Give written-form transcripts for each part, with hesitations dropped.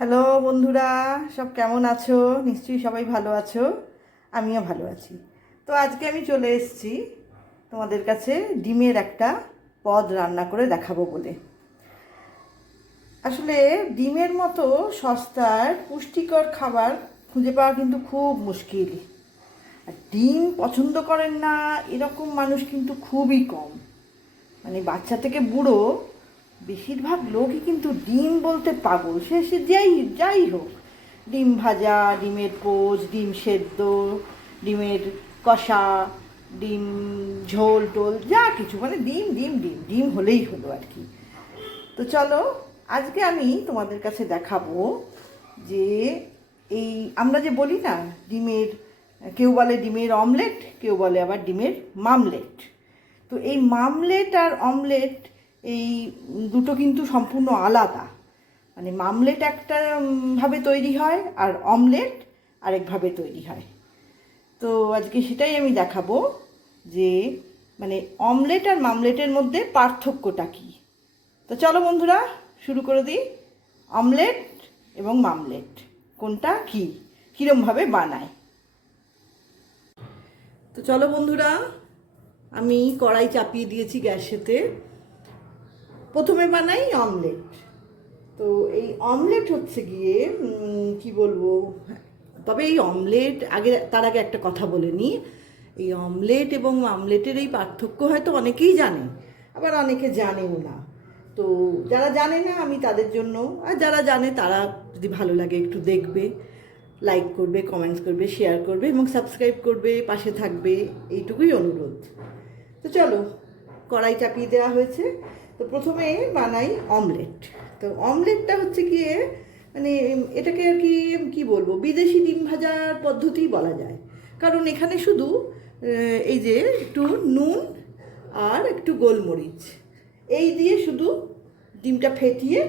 Hello বন্ধুরা, সব কেমন আছো? নিশ্চয়ই সবাই ভালো আছো। আমিও ভালো আছি। তো আজকে আমি চলে এসেছি তোমাদের কাছে ডিমের একটা পদ রান্না করে দেখাবো বলে। আসলে ডিমের মতো সস্তার পুষ্টিকর খাবার খুঁজে পাওয়া কিন্তু খুব মুশকিল। আর ডিম পছন্দ করেন না এরকম মানুষ কিন্তু খুবই কম। মানে বাচ্চা থেকে বুড়ো বেশিরভাগ লোকই কিন্তু ডিম বলতে পাগল। সে সে যাই যাই হোক, ডিম ভাজা, ডিমের পোচ, ডিম সেদ্ধ, ডিমের কষা, ডিম ঝোল টোল, যা কিছু মানে ডিম ডিম ডিম ডিম হলেই হলো আর কি। তো চলো, আজকে আমি তোমাদের কাছে দেখাবো যে এই আমরা যে বলি না ডিমের, কেউ বলে ডিমের অমলেট, কেউ বলে আবার ডিমের মামলেট। তো এই মামলেট আর অমলেট এই দুটো কিন্তু সম্পূর্ণ আলাদা। মানে মামলেট একটা ভাবে তৈরি হয় আর অমলেট আরেকভাবে তৈরি হয়। তো আজকে সেটাই আমি দেখাবো যে মানে অমলেট আর মামলেটের মধ্যে পার্থক্যটা কী। তো চলো বন্ধুরা, শুরু করে দিই। অমলেট এবং মামলেট কোনটা কী, কীরমভাবে বানায়। তো চলো বন্ধুরা, আমি কড়াই চাপিয়ে দিয়েছি গ্যাসেতে। প্রথমে বানাই অমলেট। তো এই অমলেট হচ্ছে গিয়ে কি বলবো, তবে এই অমলেট তার আগে একটা কথা বলে নিই। এই অমলেট এবং মামলেটের এই পার্থক্য হয়তো অনেকেই জানে, আবার অনেকে জানেও না। তো যারা জানে না আমি তাদের জন্য, আর যারা জানে তারা যদি ভালো লাগে একটু দেখবে, লাইক করবে, কমেন্টস করবে, শেয়ার করবে এবং সাবস্ক্রাইব করবে, পাশে থাকবে, এইটুকুই অনুরোধ। তো চলো, কড়াই চাপিয়ে দেওয়া হয়েছে। তো প্রথমে বানাই অমলেট। তো অমলেটটা হচ্ছে গিয়ে মানে এটাকে আর কি কী বলবো, বিদেশি ডিম ভাজার পদ্ধতি বলা যায়। কারণ এখানে শুধু এই যে একটু নুন আর একটু গোলমরিচ এই দিয়ে শুধু ডিমটা ফেটিয়ে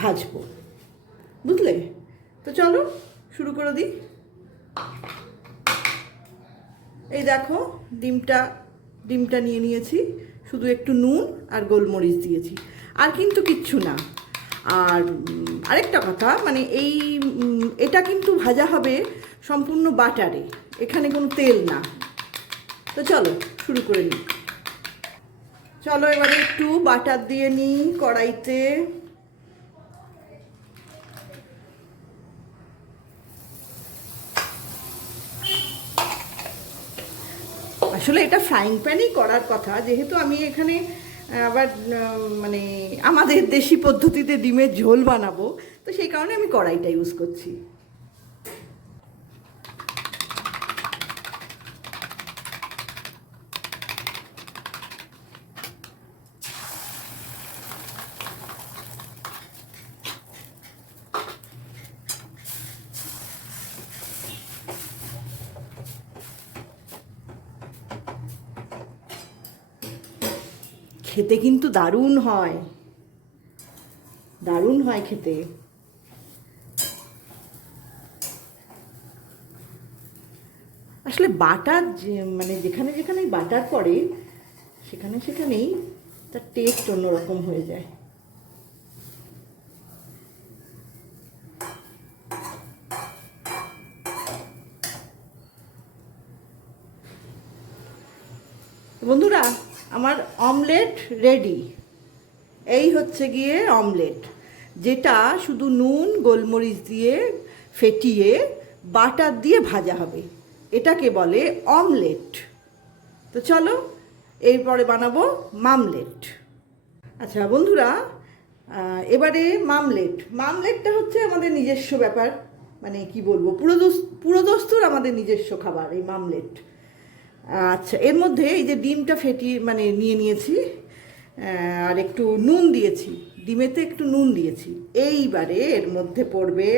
ভাজবো, বুঝলে? তো চলো শুরু করে দিই। এই দেখো, ডিমটা নিয়ে নিয়েছি, শুধু একটু নুন আর গোলমরিচ দিয়েছি, আর কিন্তু কিচ্ছু না। আর আরেকটা কথা, মানে এটা কিন্তু ভাজা হবে সম্পূর্ণ বাটারে, এখানে কোনো তেল না। তো চলো শুরু করে নিই। চলো এবারে একটু বাটার দিয়ে নিই কড়াইতে। আসলে এটা ফ্রাইং প্যানেই করার কথা, যেহেতু আমি এখানে আবার মানে আমাদের দেশি পদ্ধতিতে ডিমের ঝোল বানাবো, তো সেই কারণে আমি কড়াইটা ইউজ করছি। খেতে কিন্তু দারুণ হয়, দারুণ হয় খেতে। আসলে বাটার মানে যেখানে যেখানেই বাটার পড়ে সেখানে সেখানেই তার টেস্ট অন্যরকম হয়ে যায়। বন্ধুরা, আমার অমলেট রেডি। এই হচ্ছে গিয়ে অমলেট, যেটা শুধু নুন গোলমরিচ দিয়ে ফেটিয়ে বাটার দিয়ে ভাজা হবে, এটাকে বলে অমলেট। তো চলো এরপরে বানাবো মামলেট। আচ্ছা বন্ধুরা, এবারে মামলেটটা হচ্ছে আমাদের নিজস্ব ব্যাপার। মানে কি বলবো, পুরোদস্তুর আমাদের নিজস্ব খাবার এই মামলেট। আচ্ছা, এর মধ্যে এই যে ডিমটা ফেটিয়ে মানে নিয়ে নিয়েছি, আর একটু নুন দিয়েছি, ডিমেতে একটু নুন দিয়েছি। এইবারে এর মধ্যে পড়বে,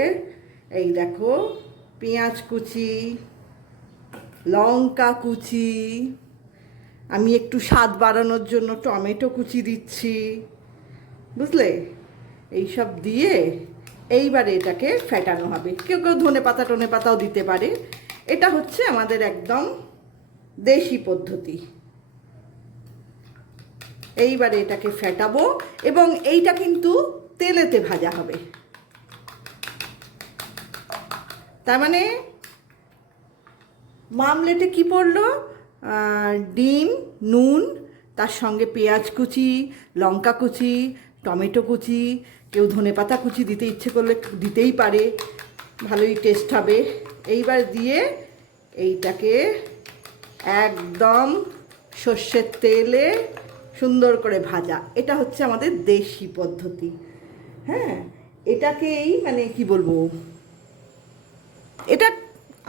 এই দেখো, পেঁয়াজ কুচি, লঙ্কা কুচি, আমি একটু স্বাদ বাড়ানোর জন্য টমেটো কুচি দিচ্ছি, বুঝলে? এইসব দিয়ে এইবারে এটাকে ফেটানো হবে। কেউ কেউ টনে পাতাও দিতে পারে। এটা হচ্ছে আমাদের একদম দেশি পদ্ধতি। এইবারে এটাকে ফেটাবো এবং এইটা কিন্তু তেলেতে ভাজা হবে। তার মানে মামলেটে কি পড়লো? ডিম, নুন, তার সঙ্গে পেঁয়াজ কুচি, লঙ্কা কুচি, টমেটো কুচি, কেউ ধনেপাতা কুচি দিতে ইচ্ছে করলে দিতেই পারে, ভালোই টেস্ট হবে। এইবার দিয়ে এইটাকে একদম সর্ষের তেলে সুন্দর করে ভাজা। এটা হচ্ছে আমাদের দেশি পদ্ধতি। হ্যাঁ, এটাকেই মানে কি বলবো, এটা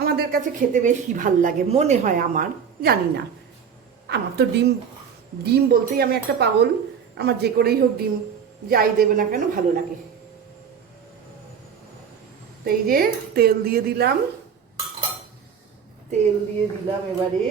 আমাদের কাছে খেতে বেশি ভাল লাগে মনে হয় আমার, জানি না। আমার তো ডিম ডিম বলতেই আমি একটা পাগল। আমার যে করেই হোক ডিম যাই দেবে না কেন ভালো লাগে। তো এই যে তেল দিয়ে দিলাম, এবারে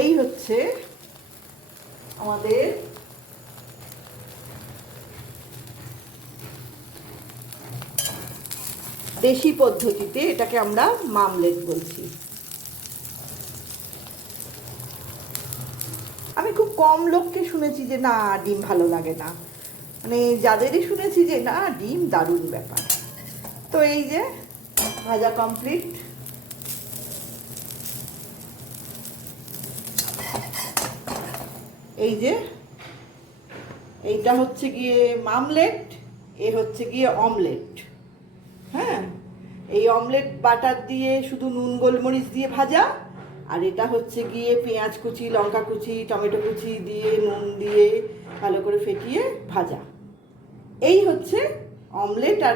এই হচ্ছে আমাদের দেশি পদ্ধতিতে, এটাকে আমরা মামলেট বলছি। আমি খুব কম লোককে শুনেছি যে না ডিম ভালো লাগে না, মানে যাদেরই শুনেছি যে না ডিম দারুণ ব্যাপার। তো এই যে ভাজা কমপ্লিট। এই যে এইটা হচ্ছে গিয়ে মামলেট, এ হচ্ছে গিয়ে অমলেট। হ্যাঁ, এই অমলেট বাটার দিয়ে শুধু নুন গোলমরিচ দিয়ে ভাজা, আর এটা হচ্ছে গিয়ে পেঁয়াজ কুচি, লঙ্কা কুচি, টমেটো কুচি দিয়ে নুন দিয়ে ভালো করে ফেটিয়ে ভাজা। এই হচ্ছে অমলেট আর